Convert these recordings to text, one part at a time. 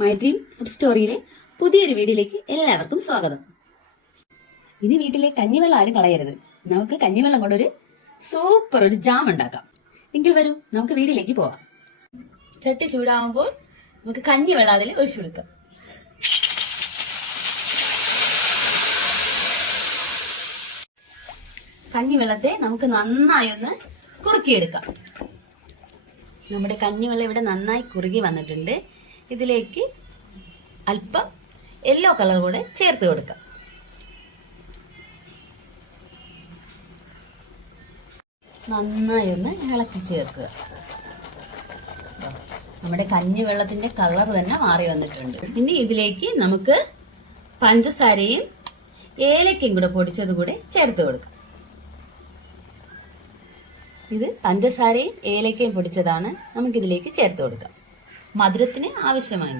My dream food സ്റ്റോറിയിലെ പുതിയൊരു വീഡിയോയിലേക്ക് എല്ലാവർക്കും സ്വാഗതം. ഇനി വീട്ടിലെ കഞ്ഞിവെള്ളം ആരും കളയരുത്. നമുക്ക് കഞ്ഞിവെള്ളം കൊണ്ടൊരു സൂപ്പർ ഒരു ജാം ഉണ്ടാക്കാം. എങ്കിൽ വരൂ, നമുക്ക് വീഡിയോയിലേക്ക് പോവാം. ചട്ടി ചൂടാവുമ്പോൾ നമുക്ക് കഞ്ഞിവെള്ളം അതിൽ ഒഴിച്ചു കൊടുക്കാം. കഞ്ഞിവെള്ളത്തെ നമുക്ക് നന്നായി ഒന്ന് കുറുക്കിയെടുക്കാം. നമ്മുടെ കഞ്ഞിവെള്ളം ഇവിടെ നന്നായി കുറുകി വന്നിട്ടുണ്ട്. ഇതിലേക്ക് അല്പം യെല്ലോ കളർ കൂടെ ചേർത്ത് കൊടുക്കാം. നന്നായി ഒന്ന് ഇളക്കി ചേർക്കുക. നമ്മുടെ കഞ്ഞിവെള്ളത്തിന്റെ കളർ തന്നെ മാറി വന്നിട്ടുണ്ട്. ഇനി ഇതിലേക്ക് നമുക്ക് പഞ്ചസാരയും ഏലക്കയും കൂടെ പൊടിച്ചത് കൂടെ ചേർത്ത് കൊടുക്കാം. ഇത് പഞ്ചസാരയും ഏലക്കയും പൊടിച്ചതാണ്. നമുക്കിതിലേക്ക് ചേർത്ത് കൊടുക്കാം. മധുരത്തിന് ആവശ്യമായി.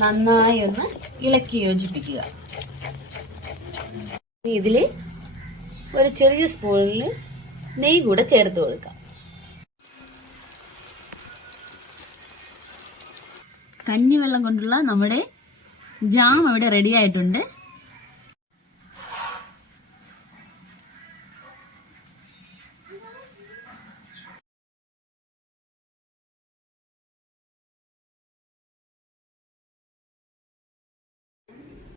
നന്നായി ഒന്ന് ഇളക്കി യോജിപ്പിക്കുക. ഇതില് ഒരു ചെറിയ സ്പൂണിൽ നെയ്യ് കൂടെ ചേർത്ത് കൊടുക്കാം. കഞ്ഞിവെള്ളം കൊണ്ടുള്ള നമ്മുടെ ജാം ഇവിടെ റെഡി ആയിട്ടുണ്ട്.